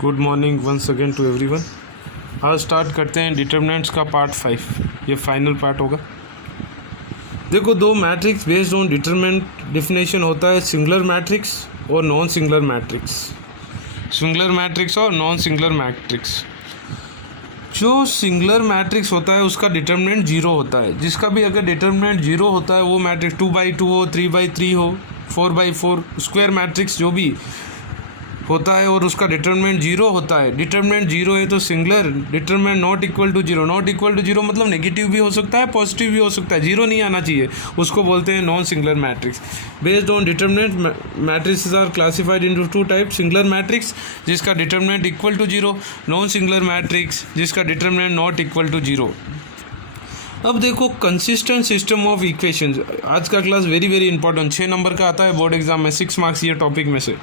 Good morning once again to everyone. आज start करते हैं डिटर्मिनेंट्स का पार्ट 5। ये फाइनल पार्ट होगा। देखो, दो matrix based on determinant definition होता है, सिंगुलर मैट्रिक्स और non singular matrix. Singular matrix और नॉन सिंगुलर मैट्रिक्स। जो सिंगुलर मैट्रिक्स होता है उसका डिटर्मिनेंट जीरो होता है। जिसका भी अगर डिटर्मिनेंट जीरो होता है वो मैट्रिक्स 2/2 हो, 3/3 हो, 4/4 स्क्वायर मैट्रिक्स जो भी होता है और उसका डिटर्मिनेंट जीरो होता है। डिटर्मिनेंट जीरो है तो singular. Determinant not equal to zero, not equal to zero मतलब नेगेटिव भी हो सकता है, पॉजिटिव भी हो सकता है, जीरो नहीं आना चाहिए, उसको बोलते हैं non singular matrix. Based on determinant matrix are classified into two type, singular matrix जिसका determinant equal to zero, non singular matrix जिसका determinant not equal to zero. अब देखो, कंसिस्टेंट सिस्टम ऑफ इक्वेशंस। आज का class very very important, 6 number का आता है board exam में, 6 मार्क्स ये टॉपिक में से।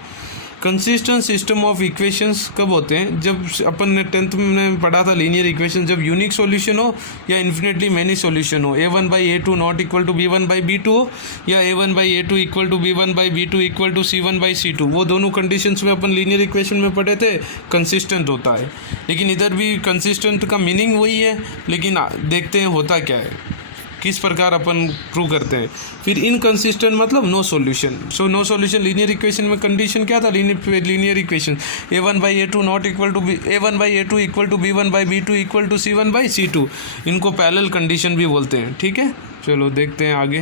कंसिस्टेंट सिस्टम ऑफ इक्वेशंस कब होते हैं? जब अपन ने 10th में पढ़ा था लीनियर इक्वेशन, जब यूनिक सॉल्यूशन हो या इन्फिनेटली मैनी सॉल्यूशन हो, a1/a2 not equal to b1/b2 हो या a1/a2 equal to b1/b2 equal to c1/c2, वो दोनों कंडीशंस में अपन लीनियर इक्वेशन में पढ़े थे, कंसिस्टेंट होता है। लेकिन इधर भी कंसिस्टेंट का मीनिंग वही है, लेकिन देखते हैं होता क्या है, किस प्रकार अपन प्रूव करते हैं। फिर इनकंसिस्टेंट मतलब no solution. So no solution linear equation में कंडीशन क्या था? Linear equation a1/a2 not equal to a1/a2 equal to b1/b2 equal to c1/c2, इनको पैरेलल कंडीशन भी बोलते हैं। ठीक है, चलो देखते हैं आगे।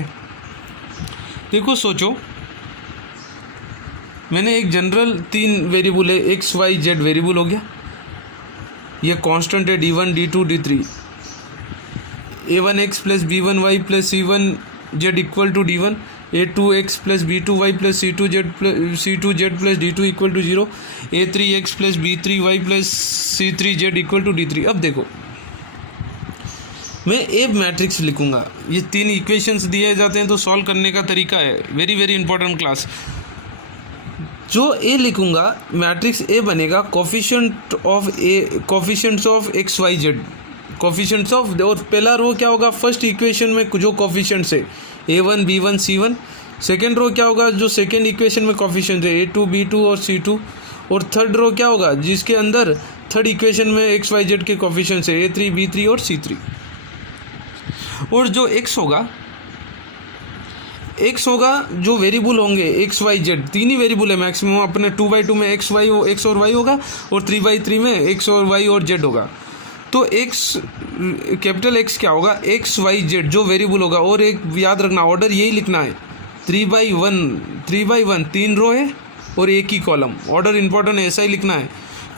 देखो, सोचो, मैंने एक जनरल 3 वेरिएबल है, x y z वेरिएबल हो गया, ये कांस्टेंट है d1 d2 d3, a1x plus b1y plus c1z equal to d1, a2x plus b2y plus c2z plus d2 equal to 0, a3x plus b3y plus c3z equal to d3। अब देखो, मैं ए matrix लिखूंगा। ये 3 equations दिए जाते हैं तो सॉल्व करने का तरीका है, वेरी वेरी इंपॉर्टेंट क्लास। जो ए लिखूंगा, मैट्रिक्स ए बनेगा coefficients of X Y Z, coefficients of, और पहला रो क्या होगा? फर्स्ट इक्वेशन में जो कोफिशिएंट्स है a1 b1 c1। Second row क्या होगा? जो सेकेंड इक्वेशन में कोफिशिएंट्स है a2 b2 और c2। और थर्ड रो क्या होगा? जिसके अंदर थर्ड इक्वेशन में एक्स वाई जेड के कोफिशिएंट्स है a3 b3 और c3। और जो x होगा जो वेरिएबल होंगे x y z, 3 ही वेरिएबल है मैक्सिमम अपने। 2/2 में x और y होगा और 3/3 में x और y और z होगा। तो कैपिटल X क्या होगा? एक्स वाई जेड जो वेरिएबल होगा। और एक याद रखना, ऑर्डर यही लिखना है, 3/1 3 रो है और एक ही कॉलम, ऑर्डर इंपॉर्टेंट है, ऐसा ही लिखना है।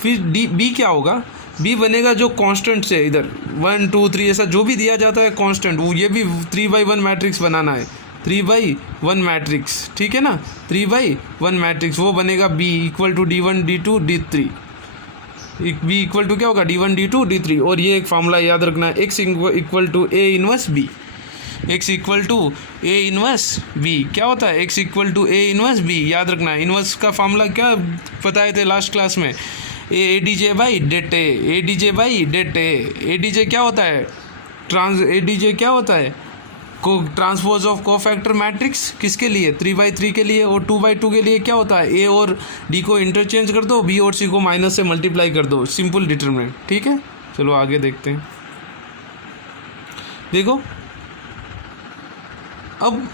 फिर बी क्या होगा? बी बनेगा जो कांस्टेंट से, इधर 1 2 3 ऐसा जो भी दिया जाता है कांस्टेंट, वो ये भी 3/1 मैट्रिक्स बनाना है, 3/1 मैट्रिक्स। ठीक है ना, 3/1 मैट्रिक्स वो बनेगा B equal to d1 d2 d3। B equal to क्या होगा? d1 d2 d3। और ये एक फार्मूला याद रखना है, x equal to a inverse b, x equal to a inverse b क्या होता है? x equal to a inverse b याद रखना है। इनवर्स का फार्मूला क्या बताए थे लास्ट क्लास में? adj by det a, adj by det a। adj क्या होता है? adj क्या होता है? को ट्रांसपोज ऑफ कोफैक्टर मैट्रिक्स किसके लिए? 3/3 के लिए। और 2/2 के लिए क्या होता है? ए और डी को इंटरचेंज कर दो, बी और सी को माइनस से मल्टीप्लाई कर दो, सिंपल डिटरमिनेंट। ठीक है, चलो आगे देखते हैं। देखो, अब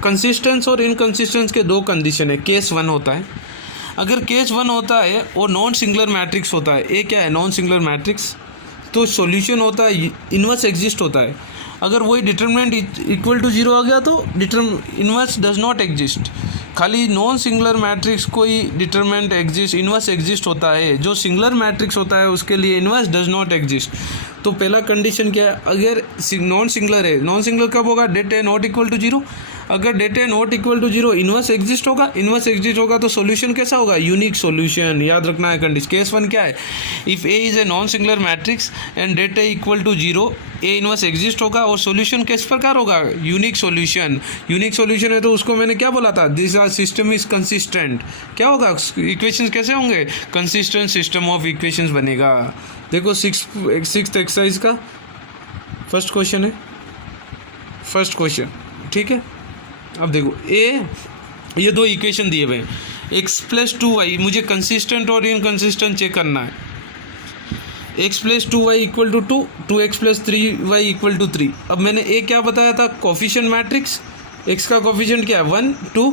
कंसिस्टेंस और इनकंसिस्टेंस के 2 कंडीशन है। केस 1 होता है, अगर केस 1 होता है और नॉन सिंगुलर मैट्रिक्स होता है, ए क्या है? नॉन सिंगुलर मैट्रिक्स, तो सॉल्यूशन होता है इन्वर्स एग्जिस्ट होता है। अगर वही डिटरमिनेंट इक्वल टू 0 आ गया तो इन्वर्स डज नॉट एग्जिस्ट। खाली नॉन सिंगुलर मैट्रिक्स कोई डिटरमिनेंट एग्जिस्ट, इन्वर्स एग्जिस्ट होता है। जो सिंगुलर मैट्रिक्स होता है उसके लिए इन्वर्स डज नॉट एग्जिस्ट। तो पहला कंडीशन क्या है? अगर नॉन सिंगुलर है, नॉन सिंगुलर कब होगा? Det A not equal to 0। अगर det A not equal to 0, inverse exist होगा। इन्वर्स एग्जिस्ट होगा तो सॉल्यूशन कैसा होगा? Unique solution. याद रखना है कंडीशन। केस 1 क्या है? If A is a non singular matrix and det A equal to 0, A inverse exist होगा और सॉल्यूशन किस प्रकार होगा? Unique solution. यूनिक सॉल्यूशन है तो उसको मैंने क्या बोला था? This are system is consistent. क्या होगा? इक्वेशंस कैसे होंगे? कंसिस्टेंट सिस्टम ऑफ इक्वेशंस बनेगा। देखो, 6th एक्सरसाइज का फर्स्ट क्वेश्चन है, फर्स्ट क्वेश्चन। ठीक है, अब देखो, ये 2 इक्वेशन दिए हुए हैं। एक्स प्लस टू वाई, मुझे कंसिस्टेंट और इनकंसिस्टेंट चेक करना है। X plus two Y equal to two, two X plus three Y equal to three. अब मैंने ए क्या बताया था, कोफिशिएंट मैट्रिक्स, एक्स का कोफिशिएंट क्या है 1 2,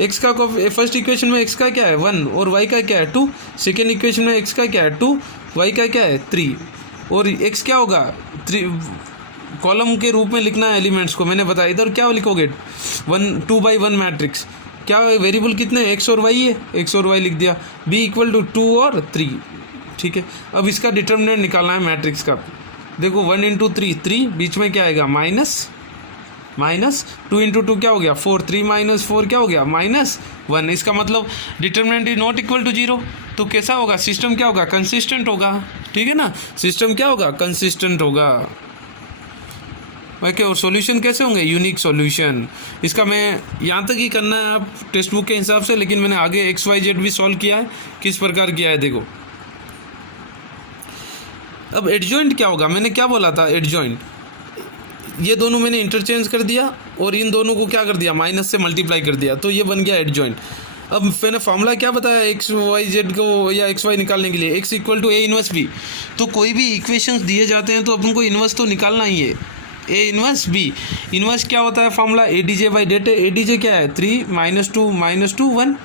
एक्स का फर्स्ट इक्वेशन में एक्स का क्या है 1 और वाई का क्या है 2, सेकेंड इक्वेशन में एक्स का क्या है 2, वाई का क्या है 3, और एक्स क्या होगा 3, कॉलम के रूप में लिखना है एलिमेंट्स को, मैंने बताया। इधर क्या लिखोगे 1 2/1 मैट्रिक्स, क्या वेरिएबल कितने एक्स और वाई है, एक्स और वाई लिख दिया। बी इक्वल टू 2 और 3, ठीक है। अब इसका डिटर्मिनेंट निकालना है मैट्रिक्स का। देखो 1 इंटू 3 3, बीच में क्या आएगा माइनस, 2 इंटू 2 क्या हो गया 4, 3 माइनस 4 क्या हो गया -1। इसका मतलब determinant is not equal to 0। तो कैसा होगा सिस्टम, क्या होगा कंसिस्टेंट होगा, ठीक है ना। सिस्टम क्या होगा कंसिस्टेंट होगा। ओके, और सॉल्यूशन कैसे होंगे, यूनिक सॉल्यूशन। इसका मैं यहाँ तक ही करना है आप टेक्स्ट बुक के हिसाब से, लेकिन मैंने आगे XYZ भी सॉल्व किया है, किस प्रकार किया है देखो। अब एडजॉइंट क्या होगा, मैंने क्या बोला था एडजॉइंट, ये दोनों मैंने इंटरचेंज कर दिया और इन दोनों को क्या कर दिया माइनस से मल्टीप्लाई कर दिया, तो ये बन गया एडजॉइंट। अब मैंने फॉर्मूला क्या बताया XYZ को या XY निकालने के लिए, x equal to A inverse B। तो कोई भी इक्वेशंस दिए जाते हैं तो अपन को इन्वर्स तो निकालना ही है, A इनवर्स B। इन्वर्स क्या होता है formula ADJ by det, ADJ क्या है 3 -2 1,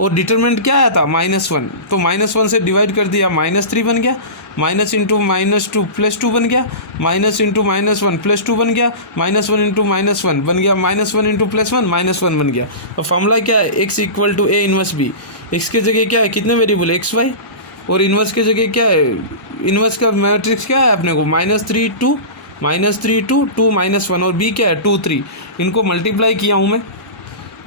और डिटरमिनेंट क्या आया था -1, तो -1 से डिवाइड कर दिया -3 बन गया, माइनस इंटू -2 +2 बन गया, माइनस इंटू -1 +2 बन गया, -1 इंटू -1 बन गया, -1 इंटू +1 -1 बन गया। और फॉर्मूला क्या है x equal to A inverse B। x के जगह क्या है, कितने वेरिएबल XY, और इनवर्स के जगह क्या है, इनवर्स का मैट्रिक्स क्या है अपने को -3 2 2 -1, और B क्या है 2 3। इनको मल्टीप्लाई किया हूँ मैं,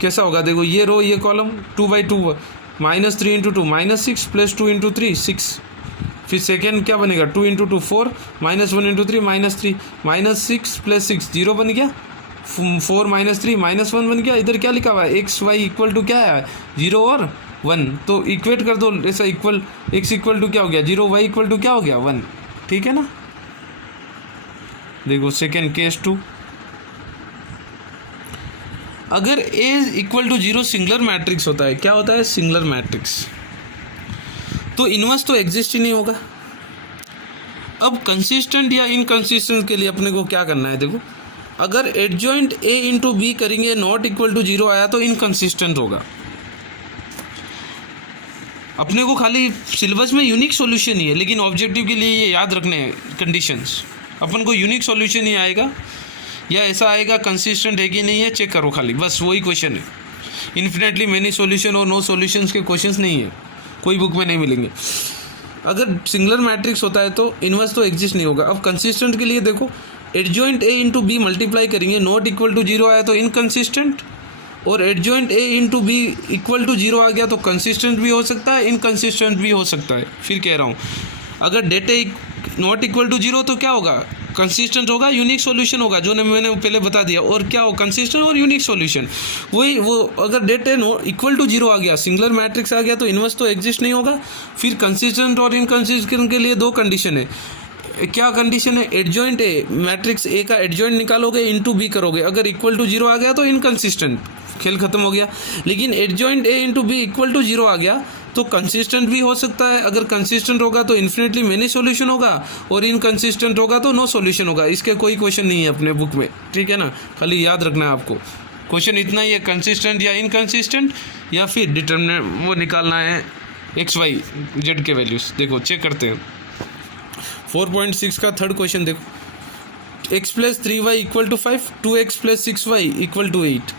कैसा होगा देखो, ये रो ये कॉलम 2/2, -3 इंटू 2 -6 +2 इंटू 3 6, फिर सेकेंड क्या बनेगा 2 इंटू 2 4, -1 इंटू 3 -3, -6 + 6 0 बन गया, 4 -3 -1 बन गया। इधर क्या लिखा हुआ है XY इक्वल टू क्या है 0 और 1, तो इक्वेट कर दो ऐसा, इक्वल x इक्वल टू क्या हो गया 0, y इक्वल टू क्या हो गया 1, ठीक है ना। देखो सेकेंड केस 2, अगर A equal to 0 singular matrix होता है, क्या होता है सिंगुलर मैट्रिक्स, तो इनवर्स तो एग्जिस्ट ही नहीं होगा। अब कंसिस्टेंट या इनकंसिस्टेंट के लिए अपने को क्या करना है, देखो अगर एडजॉइंट A इंटू B करेंगे नॉट इक्वल टू 0 आया तो इनकंसिस्टेंट होगा। अपने को खाली सिलेबस में यूनिक सॉल्यूशन ही है, लेकिन ऑब्जेक्टिव के लिए ये याद रखने हैं कंडीशंस। अपन को यूनिक सॉल्यूशन ही आएगा या ऐसा आएगा कंसिस्टेंट है कि नहीं है चेक करो खाली, बस वही क्वेश्चन है। इन्फिनेटली मेनी सॉल्यूशन और नो सॉल्यूशंस के क्वेश्चंस नहीं है, कोई बुक में नहीं मिलेंगे। अगर सिंगुलर मैट्रिक्स होता है तो इनवर्स तो एग्जिस्ट नहीं होगा। अब कंसिस्टेंट के लिए देखो, adjoint A into B multiply करेंगे नॉट इक्वल टू 0 आया तो इनकंसिस्टेंट, और adjoint A into B equal to 0 आ गया तो कंसिस्टेंट भी हो सकता है, इनकंसिस्टेंट भी हो सकता है। फिर कह रहा हूँ अगर det A not equal to 0 तो क्या होगा कंसिस्टेंट होगा, यूनिक सॉल्यूशन होगा, जो मैंने पहले बता दिया। और क्या हो कंसिस्टेंट और यूनिक सॉल्यूशन, वही वो अगर डेट ए इक्वल टू 0 आ गया, सिंगुलर मैट्रिक्स आ गया तो इनवर्स तो एग्जिस्ट नहीं होगा। फिर कंसिस्टेंट और इनकंसिस्टेंट के लिए दो कंडीशन है। क्या कंडीशन है, एडजॉइंट ए मैट्रिक्स ए का एडजॉइंट निकालोगे इंटू बी करोगे, अगर इक्वल टू 0 आ गया तो इनकंसिस्टेंट, खेल खत्म हो गया। लेकिन adjoint A into B equal to 0 आ गया तो कंसिस्टेंट भी हो सकता है। अगर कंसिस्टेंट होगा तो इन्फिनेटली मेनी सॉल्यूशन होगा, और इनकंसिस्टेंट होगा तो नो सॉल्यूशन होगा। इसके कोई क्वेश्चन नहीं है अपने बुक में, ठीक है ना, खाली याद रखना है आपको। क्वेश्चन इतना ही है, कंसिस्टेंट या इनकंसिस्टेंट, या फिर डिटरमिनेंट वो निकालना है XYZ के वैल्यूज। देखो चेक करते हैं 4.6 का थर्ड क्वेश्चन देखो, x + 3y = 5, 2x + 6y = 8।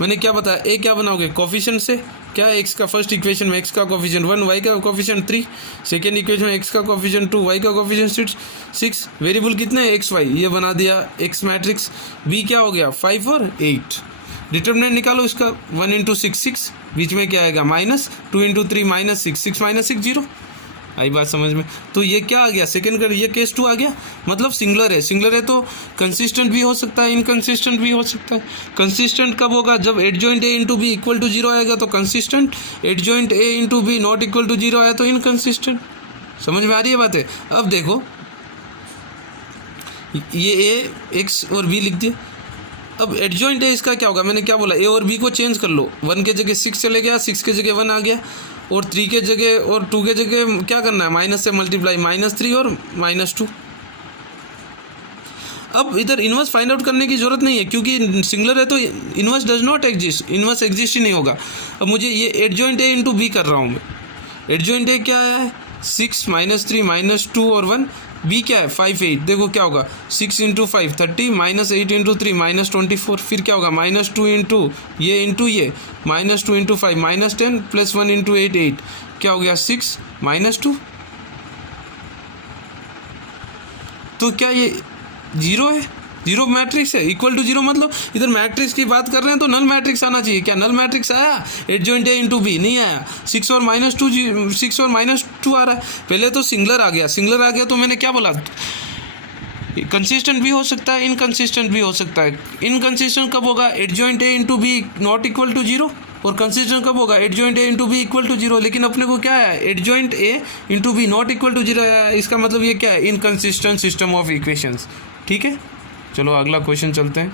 मैंने क्या बताया, ए क्या बनाओगे कोफिशिएंट से, क्या है x का फर्स्ट इक्वेशन में x का कोफिशिएंट 1, y का कोफिशिएंट 3, सेकेंड इक्वेशन में x का कोफिशिएंट 2, y का कोफिशिएंट 6, वेरिएबल कितने हैं x y, ये बना दिया x मैट्रिक्स। b क्या हो गया 5 और 8। डिटरमिनेंट निकालो इसका, 1 × 6 6, बीच में क्या आएगा -2 × 3 -6, 6 - 6 0। आई बात समझ में। तो ये क्या आ गया सेकंड का, ये केस 2 आ गया, मतलब सिंगुलर है। सिंगुलर है तो कंसिस्टेंट भी हो सकता है, इनकंसिस्टेंट भी हो सकता है। कंसिस्टेंट कब होगा, जब adjoint A into B equal to 0 आएगा तो consistent, adjoint A into B not equal to 0 आया तो इनकंसिस्टेंट। समझ में आ रही है बात है। अब देखो ये A x और b लिख दिया, अब एडजॉइंट है इसका क्या होगा, मैंने क्या बोला, ए और बी को चेंज कर लो, 1 के जगह 6 चले गया, 6 के जगह 1 आ गया, और 3 के जगह और 2 के जगह क्या करना है, माइनस से मल्टीप्लाई, -3 और -2। अब इधर इन्वर्स फाइंड आउट करने की जरूरत नहीं है क्योंकि सिंगुलर है तो inverse does not exist, inverse exist ही नहीं होगा। अब मुझे ये एडजॉइंट ए इंटू बी कर रहा हूँ मैं। एडजॉइंट ए क्या है, 6 -3 -2 और 1, बी क्या है 5 8, देखो क्या होगा 6 × 5 30, -8 × 3 -24, फिर क्या होगा -2 इंटू ये -2 × 5 -10 + 1 × 8 8, क्या हो गया 6 -2। तो क्या ये जीरो है, जीरो मैट्रिक्स है, इक्वल टू जीरो, मतलब इधर मैट्रिक्स की बात कर रहे हैं तो नल मैट्रिक्स आना चाहिए। क्या नल मैट्रिक्स आया, एडजॉइंट ए इंटू बी नहीं आया, 6 और -2 आ रहा है। पहले तो सिंगुलर आ गया तो मैंने क्या बोला, कंसिस्टेंट भी हो सकता है, इनकंसिस्टेंट भी हो सकता है। इनकंसिस्टेंट कब होगा, adjoint A into B not equal to zero, और कंसिस्टेंट कब होगा, adjoint A into B equal to zero. लेकिन अपने को क्या है, adjoint A into B not equal to zero है, इसका मतलब ये क्या है, इनकंसिस्टेंट सिस्टम ऑफ इक्वेशंस। ठीक है, चलो अगला क्वेश्चन चलते हैं।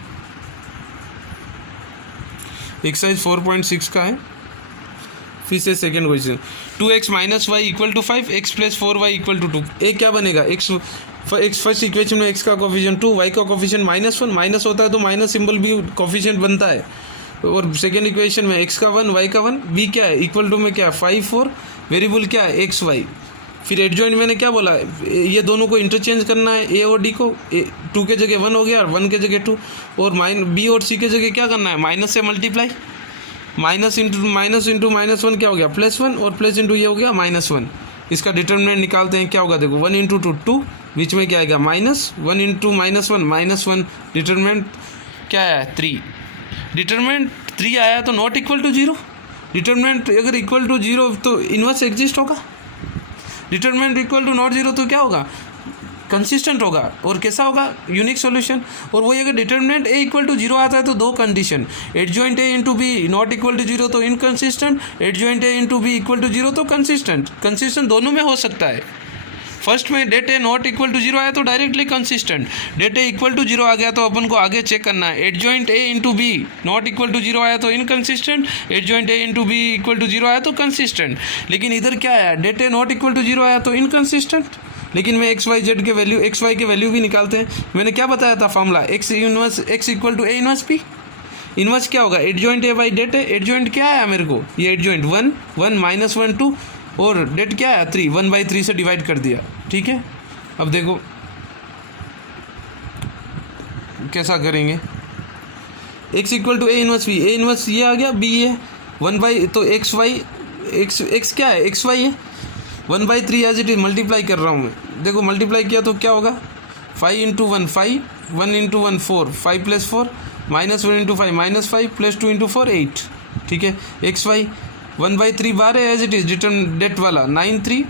एक्सरसाइज 4.6 का है, फिर से second question. 2x - y = 5, x + 4y = 2। ए क्या बनेगा, x फर्स्ट इक्वेशन में x का कोफिशिएंट 2, y का कोफिशिएंट -1, माइनस होता है तो माइनस सिंबल भी कोफिशिएंट बनता है। और सेकेंड इक्वेशन में x का 1, y का 1, b क्या है, इक्वल टू में क्या है 5 4, वेरिएबल क्या है x y। फिर एडजॉइंट मैंने क्या बोला, ये दोनों को इंटरचेंज करना है, ए और डी को, 2 के जगह 1 हो गया और 1 के जगह 2, और बी और सी के जगह क्या करना है, माइनस से मल्टीप्लाई, माइनस इंटू -1 क्या हो गया +1, और प्लस इंटू ये हो गया -1। इसका डिटर्मिनेंट निकालते हैं, क्या होगा देखो, 1 × 2 2, बीच में क्या आएगा -1 × -1 डिटर्मिनेंट क्या आया 3। डिटर्मिनेंट 3 आया तो not equal to zero. Determinant अगर इक्वल टू जीरो तो इन्वर्स एग्जिस्ट होगा। Determinant equal to not zero तो क्या होगा, कंसिस्टेंट होगा। और कैसा होगा, यूनिक सॉल्यूशन। और वही अगर determinant A equal to zero आता है तो दो condition, adjoint A into B not equal to zero तो inconsistent, adjoint A into B equal to zero तो कंसिस्टेंट। कंसिस्टेंट दोनों में हो सकता है। फर्स्ट में det A not equal to zero आया तो directly consistent, det A equal to zero आ गया तो अपन को आगे चेक करना है, adjoint A into B not equal to zero आया तो inconsistent, adjoint A into B equal to zero आया तो कंसिस्टेंट। लेकिन इधर क्या आया, det A not equal to zero आया तो इनकंसिस्टेंट। लेकिन मैं एक्स वाई जेड के वैल्यू, एक्स वाई के वैल्यू भी निकालते हैं। मैंने क्या बताया था formula, X inverse X equal to A inverse P. Inverse क्या होगा, adjoint A by det A. Adjoint क्या आया मेरे को, ये एडजॉइंट 1 1 -1 2, और डेट क्या आया 3, 1/3 से डिवाइड कर दिया। ठीक है, अब देखो कैसा करेंगे, x equal to A inverse B, A inverse ये आ गया, बी है 1/, तो एक्स वाई एक्स क्या है, एक्स वाई है 1/3 एज इट इज मल्टीप्लाई कर रहा हूँ मैं। देखो मल्टीप्लाई किया तो क्या होगा, 5 × 1 5, 1 × 1 4, 5 + 4, -1 × 5 -5, + 2 × 4 8। ठीक है, एक्स वाई 1/3 बार है as it is, return det वाला 9 3,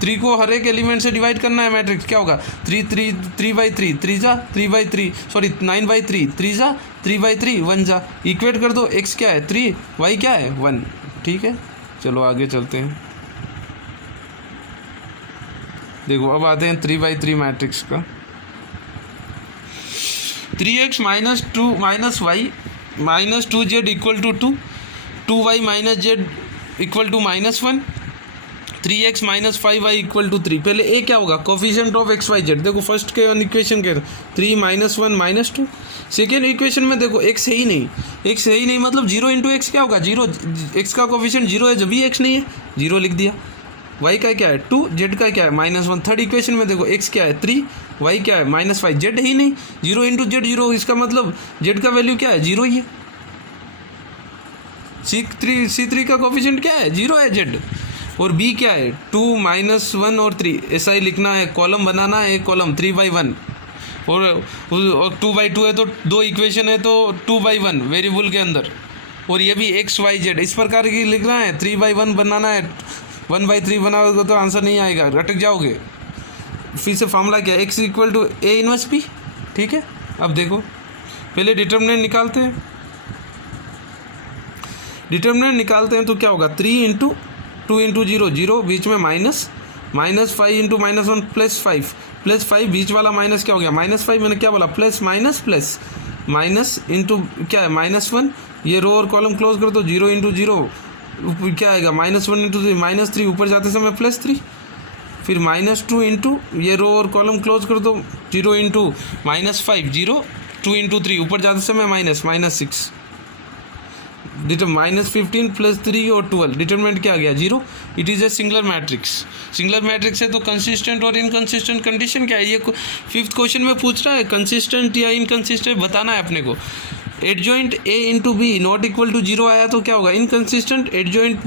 3 को हर एक एलिमेंट से डिवाइड करना है मैट्रिक्स, क्या होगा 3/3 3 जा 3/3, सॉरी 9/3 3 जा 3/3 1 जा, इक्वेट कर दो, x क्या है 3, y क्या है 1। ठीक है, चलो आगे चलते हैं। देखो अब आते हैं 3/3 मैट्रिक्स का। 3x - 2 - y - 2z equal to 2, 2y - z equal to -1, 3x - 5y equal to 3। पहले ए क्या होगा, coefficient of X Y Z. देखो फर्स्ट के इक्वेशन के 3 -1 -2। सेकेंड इक्वेशन में देखो x है ही नहीं, x है ही नहीं मतलब 0 × x क्या होगा, 0। x का कोफिशिएंट 0 है, जब भी x नहीं है 0 लिख दिया। y का क्या है 2, z का क्या है -1। थर्ड इक्वेशन में देखो x क्या है 3, y क्या है -5, z है ही नहीं, 0 × z 0, इसका मतलब z का वैल्यू क्या है 0 ही है। C3 का कोफिशिएंट क्या है 0 है z। और b क्या है 2 -1 और 3, ऐसा ही लिखना है, कॉलम बनाना है, एक कॉलम 3/1, और 2/2 है तो दो इक्वेशन है तो 2/1 वेरिएबल के अंदर, और ये भी x y z इस प्रकार की लिखना है। 3/1 बनाना है, 1/3 बनाओगे तो आंसर नहीं आएगा, अटक जाओगे। फिर से फॉर्मूला क्या है, x equal to A inverse P. ठीक है, अब देखो पहले डिटर्मिनेंट निकालते हैं। डिटर्मिनेंट निकालते हैं तो क्या होगा, 3 × 2 × 0 0, बीच में माइनस, -5 × -1 +5, +5 बीच वाला माइनस क्या हो गया -5। मैंने क्या बोला, plus minus plus, minus into क्या है -1, ये रो और कॉलम क्लोज कर दो, 0 इंटू 0 क्या आएगा -1 इंटू -3, ऊपर जाते समय +3, फिर -2 इंटू ये रो और कॉलम क्लोज कर दो, 0 इंटू -5, 0 2 इंटू 3, ऊपर जाते समय -6, -15 + 3 और 12, डिटरमिनेंट क्या आ गया 0। It is a singular matrix. Singular matrix है तो कंसिस्टेंट और इनकंसिस्टेंट कंडीशन क्या है, ये 5th क्वेश्चन में पूछ रहा है, कंसिस्टेंट या इनकंसिस्टेंट बताना है अपने को। Adjoint A into B not equal to 0 आया तो क्या होगा inconsistent, adjoint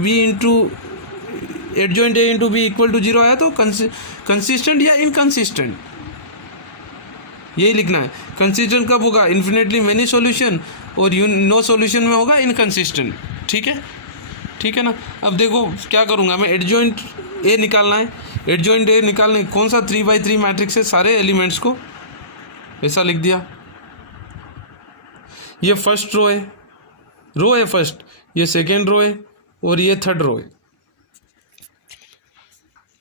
A into B equal to 0 आया तो कंसिस्टेंट या इनकंसिस्टेंट, यही लिखना है। कंसिस्टेंट कब होगा, इन्फिनेटली मेनी सॉल्यूशन, और नो सॉल्यूशन में होगा इनकंसिस्टेंट। ठीक है ना। अब देखो क्या करूँगा मैं, एडजॉइंट ए निकालना है, एडजॉइंट ए निकालने कौन सा 3x3 मैट्रिक्स है, सारे एलिमेंट्स को ऐसा लिख दिया। ये फर्स्ट रो है फर्स्ट, ये सेकेंड रो है और ये थर्ड रो है।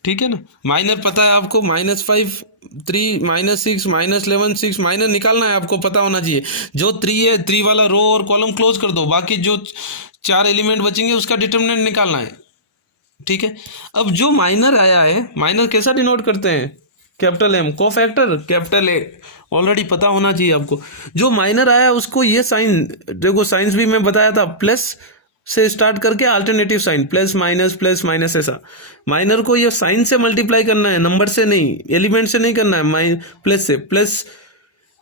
ठीक है ना। माइनर पता है आपको, -5 3 -6 -11 6, माइनर निकालना है आपको, पता होना चाहिए। जो 3 है 3 वाला रो और कॉलम क्लोज कर दो, बाकी जो 4 एलिमेंट बचेंगे उसका डिटरमिनेंट निकालना है। ठीक है। अब जो माइनर आया है, माइनर कैसा डिनोट करते हैं, capital M, cofactor capital A, already पता होना चाहिए आपको। जो माइनर आया उसको ये साइन, देखो साइंस भी मैं बताया था, प्लस से स्टार्ट करके अल्टरनेटिव साइन, प्लस माइनस ऐसा। माइनर को ये साइन से मल्टीप्लाई करना है, नंबर से नहीं, एलिमेंट से नहीं करना है, प्लस से। Plus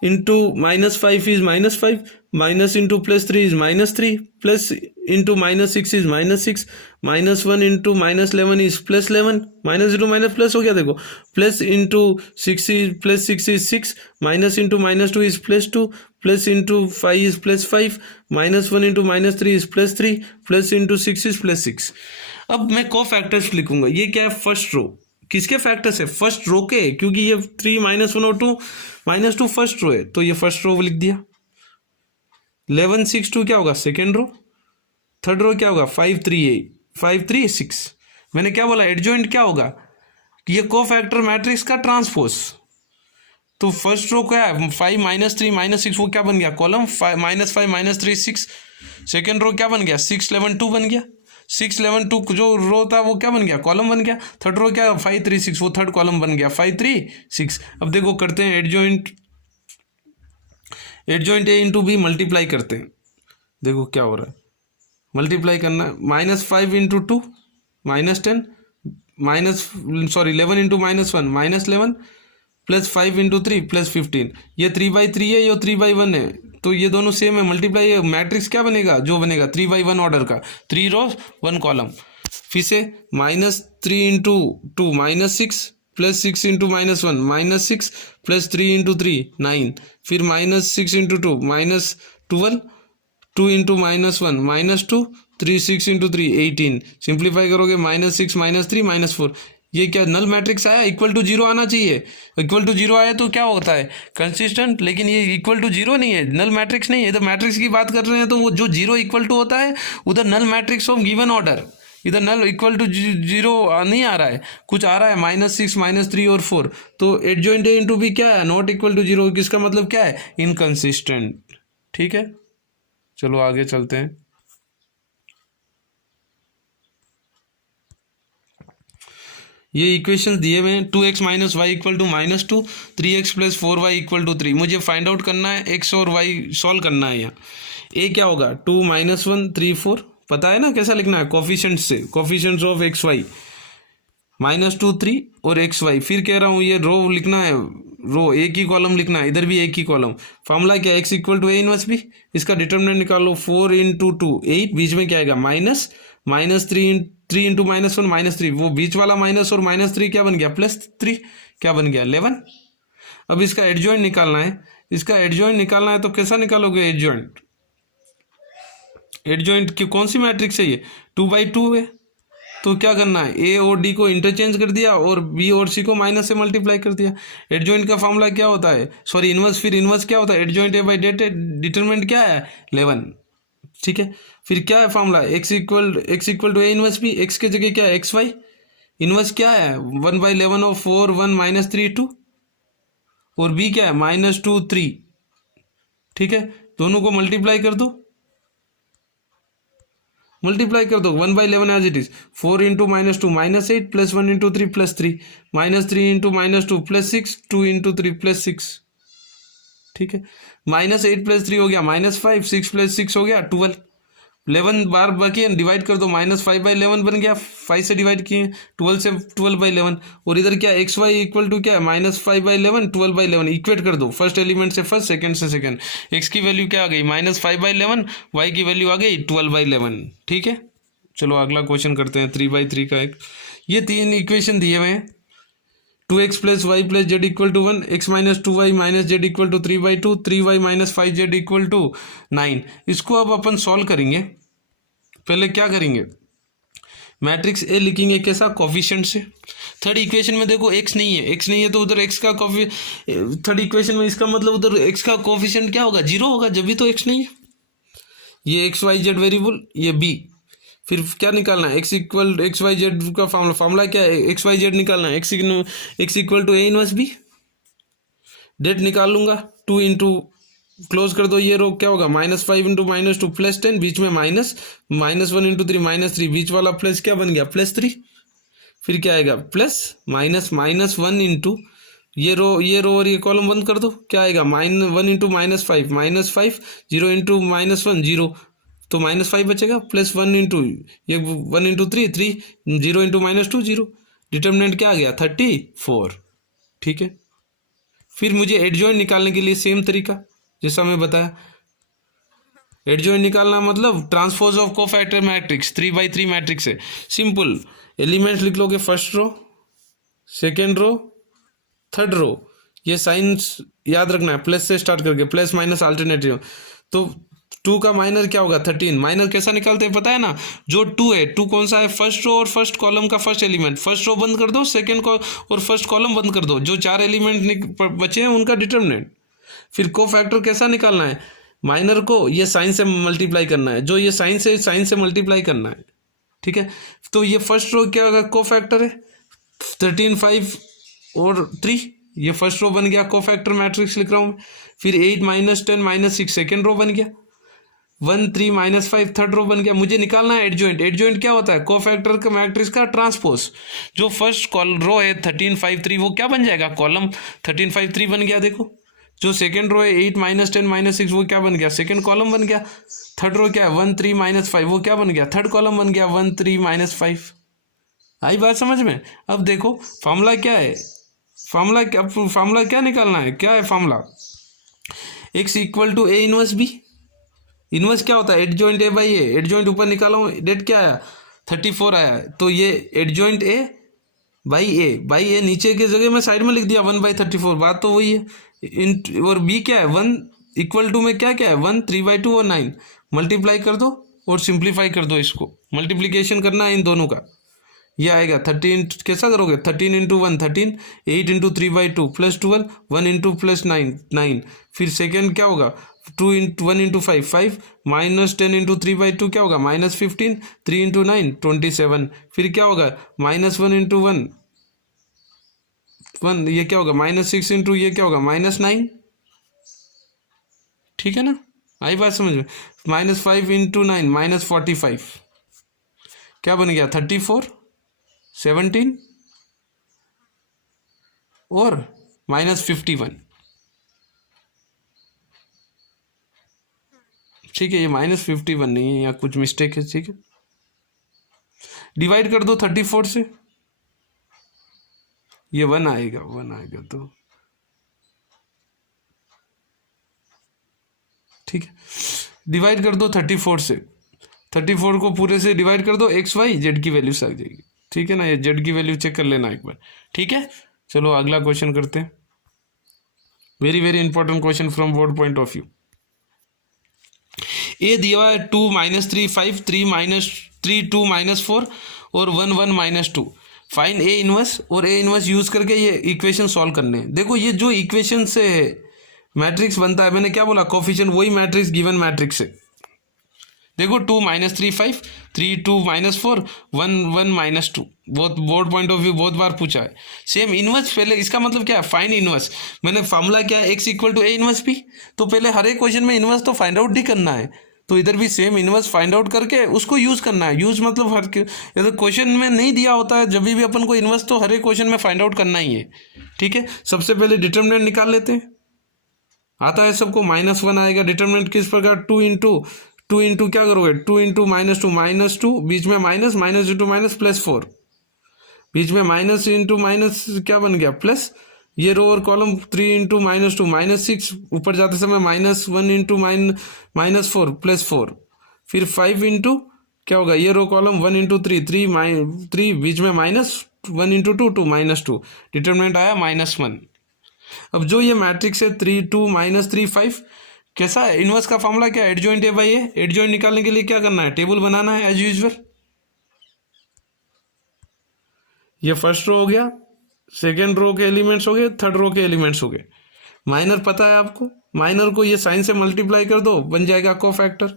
into -5 is -5, minus into +3 is -3, plus into -6 is -6, -1 into -11 is +11, minus into minus plus हो गया, देखो plus into 6 is 6, minus into -2 is +2, plus into 5 is +5, -1 into -3 is +3, plus into 6 is +6। अब मैं को फैक्टर्स लिखूंगा, ये क्या है फर्स्ट रो, किसके फैक्टर्स है फर्स्ट रो के, क्योंकि ये 3 -1 और 2 -2 फर्स्ट रो है, तो ये फर्स्ट रो लिख दिया। 11 6 2 क्या होगा सेकेंड रो, थर्ड रो क्या होगा 5 3 6। मैंने क्या बोला, एडजॉइंट क्या होगा, ये को फैक्टर मैट्रिक्स का ट्रांसपोज। तो फर्स्ट रो क्या है 5 -3 -6, वो क्या बन गया कॉलम, -5 -3 6। सेकेंड रो क्या बन गया 6 11 2 बन गया, 6 11 2 जो रो था वो क्या बन गया कॉलम बन गया। थर्ड रो क्या 5 3 6, वो थर्ड कॉलम बन गया 5 3 6। अब देखो करते हैं adjoint A into B multiply करते हैं, देखो क्या हो रहा है, मल्टीप्लाई करना है। -5 इंटू 2 -10, 11 इंटू -1 -11, प्लस 5 इंटू 3 +15, ये 3/3 है, ये 3/1 है, तो ये दोनों सेम है, मल्टीप्लाई है। मैट्रिक्स क्या बनेगा, जो बनेगा 3/1 ऑर्डर का, 3 रो 1 कॉलम। फिर से -3 into 2 -6, plus 6 into -1 -6, plus 3 into 3 9, फिर -6 इंटू 2 -12, 2 इंटू -1 -2, 3 6 इंटू 3 18, सिंप्लीफाई करोगे -6 -3 -4। ये क्या नल मैट्रिक्स आया, इक्वल टू 0 आना चाहिए, इक्वल टू 0 आया तो क्या होता है कंसिस्टेंट, लेकिन ये इक्वल टू 0 नहीं है, नल मैट्रिक्स नहीं है। इधर मैट्रिक्स की बात कर रहे हैं तो वो जो 0 इक्वल टू होता है उधर null matrix of given order, इधर नल इक्वल टू 0 नहीं आ रहा है, कुछ आ रहा है -6 -3 और 4। तो एडजॉइंट ए इंटू बी क्या है, नॉट इक्वल टू 0, किसका मतलब क्या है इनकंसिस्टेंट। ठीक है, चलो आगे चलते हैं। ये इक्वेशन दिए हुए हैं, 2x - y equal to -2, 3x + 4y equal to 3। मुझे फाइंड आउट करना है x और y सॉल्व करना है। यहाँ a क्या होगा 2 - 1 3 4, पता है ना कैसा लिखना है, कोफिशिएंट से, कोफिशिएंट्स ऑफ x y, -2 3 और x y। फिर कह रहा हूँ ये रो लिखना है, रो एक ही कॉलम लिखना है, इधर भी एक ही कॉलम। फॉर्मूला क्या, x equal to a inverse b, इसका डिटरमिनेंट निकालो, 4 इंटू 2 8, बीच में क्या आएगा -3 इंटू -1 -3, वो बीच वाला माइनस और -3 क्या बन गया +3, क्या बन गया 11। अब इसका एडजॉइंट निकालना है, इसका एडजॉइंट निकालना है तो कैसा निकालोगे एडजॉइंट, एडजॉइंट की कौन सी मैट्रिक्स है ये 2/2 है, तो क्या करना है ए और डी को इंटरचेंज कर दिया और बी और सी को माइनस से मल्टीप्लाई कर दिया। एडजॉइंट का फॉर्मूला क्या होता है, सॉरी इनवर्स, फिर इनवर्स क्या होता है एडजॉइंट a/det, डिटरमिनेंट क्या है 11। ठीक है, फिर क्या है formula x equal to a inverse b, x की जगह क्या है xy, इनवर्स क्या है 1/11 और 4 1 -3 2, और b क्या है -2 3। ठीक है, दोनों को मल्टीप्लाई कर दो, मल्टीप्लाई कर दो 1/11 as it is. 4 into -2 -8 plus 1 into 3 +3 -3 into -2 +6 2 into 3 +6। ठीक है, -8 + 3 हो गया -5, 6 + 6 हो गया 12। 11 बार बाकी है, डिवाइड कर दो, -5/11 बन गया, 5 से डिवाइड किए, 12 से 12/11। और इधर क्या एक्स वाई इक्वल टू क्या है -5/11 12/11। इक्वेट कर दो, फर्स्ट एलिमेंट से फर्स्ट, सेकंड से सेकंड। एक्स की वैल्यू क्या आ गई -5/11, वाई की वैल्यू आ गई 12/11। ठीक है, चलो अगला क्वेश्चन करते हैं 3/3 का। एक ये 3 इक्वेशन दिए हुए हैं, 2x + y + z = 1, x - 2y - z = 3/2, 3y - 5z = 9। इसको अब अपन सॉल्व करेंगे। पहले क्या करेंगे, मैट्रिक्स ए लिखेंगे कैसा, कोफिशिएंट से। थर्ड इक्वेशन में देखो x नहीं है, x नहीं है तो उधर x का थर्ड इक्वेशन में इसका मतलब उधर x का कोफिशिएंट क्या होगा, 0 होगा, जब भी तो x नहीं है। ये x y z वेरिएबल, ये b। फिर क्या निकालना है, एक्स वाई जेड का फॉर्मूला क्या है, एक्स वाई जेड निकालना है, X equal to A inverse B. Det निकाल लूंगा, 2 इंटू क्लोज कर दो, ये रो क्या होगा -5 इंटू -2 +10, बीच में -1 इंटू 3 -3, बीच वाला प्लस क्या बन गया +3। फिर क्या आएगा प्लस -1 इंटू ये रो और ये कॉलम बंद कर दो, क्या आएगा -1 इंटू -5 0 इंटू -1 0, तो -5 बचेगा, +1 इंटू ये 1 इंटू 3 0 इंटू -2 0। डिटर्मिनेंट क्या आ गया 34। ठीक है, फिर मुझे एडजॉइंट निकालने के लिए सेम तरीका जैसा मैं बताया। एडजॉइंट निकालना मतलब transpose of cofactor matrix, 3/3 matrix है, सिंपल। एलिमेंट्स लिख लोगे, first row, second row, third row. ये साइंस याद रखना है, प्लस से स्टार्ट करके, प्लस माइनस अल्टरनेटिव। तो 2 का माइनर क्या होगा 13। माइनर कैसा निकालते हैं पता है ना, जो 2 है, 2 कौन सा है, फर्स्ट रो और फर्स्ट कॉलम का फर्स्ट एलिमेंट। फर्स्ट रो बंद कर दो, सेकंड को और फर्स्ट कॉलम बंद कर दो, जो 4 एलिमेंट बचे हैं उनका डिटर्मिनेंट। फिर को फैक्टर कैसा निकालना है, माइनर को ये साइन से मल्टीप्लाई करना है, जो ये साइन से मल्टीप्लाई करना है। ठीक है, तो ये फर्स्ट रो क्या होगा, को फैक्टर है 13 5 और 3, ये फर्स्ट रो बन गया, को फैक्टर मैट्रिक्स लिख रहा हूँ। फिर 8 -10 -6 सेकेंड रो बन गया, 1 3 -5 थर्ड रो बन गया। मुझे निकालना है एडजॉइंट। एडजॉइंट क्या होता है, कोफैक्टर का मैट्रिक्स का ट्रांसपोज। जो फर्स्ट कॉल रो है 13 5 3 वो क्या बन जाएगा, कॉलम 13 5 3 बन गया। देखो जो सेकंड रो है 8 -10 -6 वो क्या बन गया, सेकंड कॉलम बन गया। थर्ड रो क्या है 1 3 -5 वो क्या बन गया, थर्ड कॉलम बन गया 1 3 -5। आई बात समझ में। अब देखो फॉर्मूला क्या है, फॉर्मूला क्या निकालना है, क्या है formula, x equal to A inverse B. Inverse क्या होता है, adjoint A by A. Adjoint ऊपर निकाला हूँ, डेट क्या आया 34 आया, तो ये एडजॉइंट ए बाई ए नीचे की जगह मैं साइड में लिख दिया 1/34, बात तो वही है। और बी क्या है 1 इक्वल टू में क्या है 1 3/2 और 9। मल्टीप्लाई कर दो और सिंप्लीफाई कर दो, इसको मल्टीप्लीकेशन करना है इन दोनों का। ये आएगा 13, कैसा करोगे 13 इंटू 1 13, 8 इंटू 3/2 + 12, 1 इंटू +9 9। फिर सेकेंड क्या होगा 1 इंटू 5 5, -10 इंटू 3/2 क्या होगा -15, 3 इंटू 9 27। फिर क्या होगा -1 इंटू 1 1, ये क्या होगा -6 इंटू ये क्या होगा -9। ठीक है ना, आई बात समझ में। -5 इंटू 9 -45, क्या बन गया 34 17 और -51। ठीक है, ये -51 नहीं है, यहाँ कुछ मिस्टेक है। ठीक है, डिवाइड कर दो 34 से, ये 1 आएगा तो ठीक है। डिवाइड कर दो 34 से, 34 को पूरे से डिवाइड कर दो, एक्स वाई जेड की वैल्यू से आ जाएगी। ठीक है ना, ये जेड की वैल्यू चेक कर लेना एक बार। ठीक है, चलो अगला क्वेश्चन करते हैं। Very very important question from board point of view. A दिया है 2 -3 5 3 -3 2 -4 और 1 1 -2। फाइंड ए इनवर्स, और ए इनवर्स यूज करके ये इक्वेशन सॉल्व करने हैं। देखो ये जो इक्वेशन से मैट्रिक्स बनता है, मैंने क्या बोला कोफिशिएंट, वही मैट्रिक्स गिवन मैट्रिक्स है। देखो 2 माइनस 3 5, 3 2 माइनस 4, 1 1 माइनस 2, बहुत बोर्ड पॉइंट ऑफ व्यू बहुत बार पूछा है। सेम इनवर्स पहले, इसका मतलब क्या है, फाइंड इनवर्स। मैंने फॉर्मूला क्या है, X equal to A inverse B, तो पहले हर एक क्वेश्चन में इनवर्स तो फाइंड आउट ही करना है, तो इधर भी सेम इनवर्स फाइंड आउट करके उसको यूज करना है। यूज मतलब हर इधर क्वेश्चन में नहीं दिया होता है, जब भी अपन को इनवर्स तो हर एक क्वेश्चन में फाइंड आउट करना ही है। ठीक है, सबसे पहले डिटर्मिनेंट निकाल लेते हैं, आता है सबको, -1 आएगा। डिटर्मिनेंट किस प्रकार, 2 इंटू क्या करोगे, 2 इंटू -2, बीच में माइनस, माइनस इंटू माइनस +4, बीच में माइनस इंटू माइनस क्या बन गया, प्लस। ये रो और कॉलम 3 इंटू -2 -6, ऊपर जाते समय -1 इंटू -4 +4, फिर 5 इंटू क्या होगा, ये रो कॉलम 1 इंटू 3, 3 बीच में -1 इंटू 2 2 -2, डिटर्मिनेंट आया -1। अब जो ये मैट्रिक्स है 3 2 -3 5, कैसा है, इनवर्स का फॉर्मूला क्या है, adjoint A by A. Adjoint निकालने के लिए क्या करना है, टेबल बनाना है एज यूजुअल। ये फर्स्ट रो हो गया, सेकेंड रो के एलिमेंट्स हो गए, थर्ड रो के एलिमेंट्स हो गए। माइनर पता है आपको, माइनर को ये साइन से मल्टीप्लाई कर दो, बन जाएगा कोफैक्टर।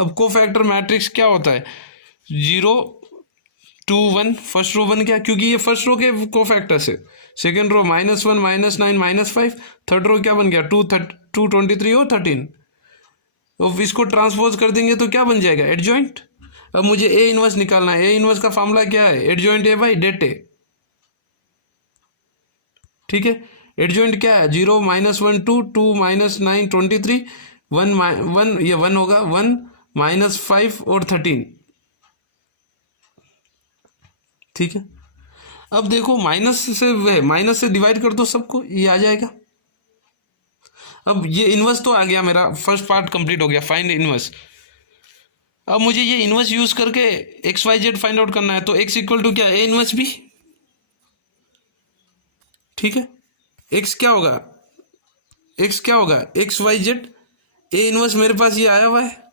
अब कोफैक्टर मैट्रिक्स क्या होता है, 0 2 1, फर्स्ट रो बन गया क्योंकि ये फर्स्ट रो के कोफैक्टर्स है। सेकेंड रो -1 -9 -5, थर्ड रो क्या बन गया, 2 23 और 13। अब इसको ट्रांसपोज कर देंगे तो क्या बन जाएगा, एडजॉइंट। अब मुझे ए इनवर्स निकालना है, ए इनवर्स का फॉर्मूला क्या है, एडजॉइंट ए बाई डेट ए। ठीक है, एडजॉइंट क्या है, 0 -1 2 2 -9 23, 1 ये 1 होगा, 1 -5 और 13। ठीक है, अब देखो माइनस से डिवाइड कर दो सबको, ये आ जाएगा। अब ये इनवर्स तो आ गया, मेरा फर्स्ट पार्ट कंप्लीट हो गया, फाइंड इनवर्स। अब मुझे ये इनवर्स यूज करके X Y Z find out करना है, तो एक्स इक्वल टू क्या, ए इनवर्स बी। ठीक है, एक्स क्या होगा, X Y Z, A inverse मेरे पास ये आया हुआ है,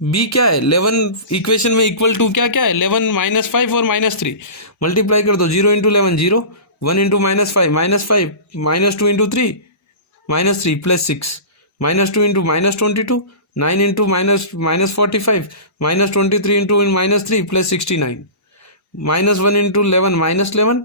बी क्या है 11, इक्वेशन में इक्वल टू क्या है 11 -5 और -3, मल्टीप्लाई कर दो, 0 into 11 0, 1 into -5 -2 into 3 -3 +6, -2 into -22, 9 into -45, -23 into -3 +69, -1 into 11 -11,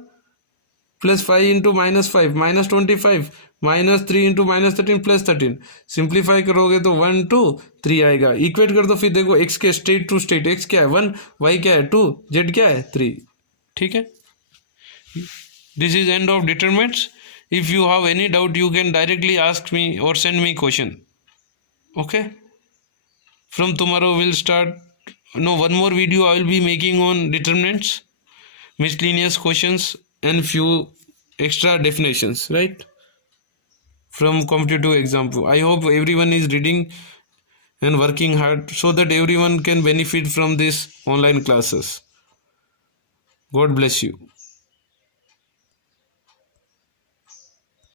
+5 into -5 -25, -3 into -13 +13। Simplify करोगे तो 1 2 3 आएगा। इक्वेट कर दो, फिर देखो एक्स के स्टेट टू स्टेट, एक्स क्या है 1, वाई क्या है 2, जेड क्या है 3। ठीक है, this is end of determinants. If you have any doubt you can directly ask me or send me question. Okay, from tomorrow will start, no, one more video I will be making on determinants, miscellaneous questions and few extra definitions, right, from competitive exam. I hope everyone is reading and working hard so that everyone can benefit from this online classes. God bless you.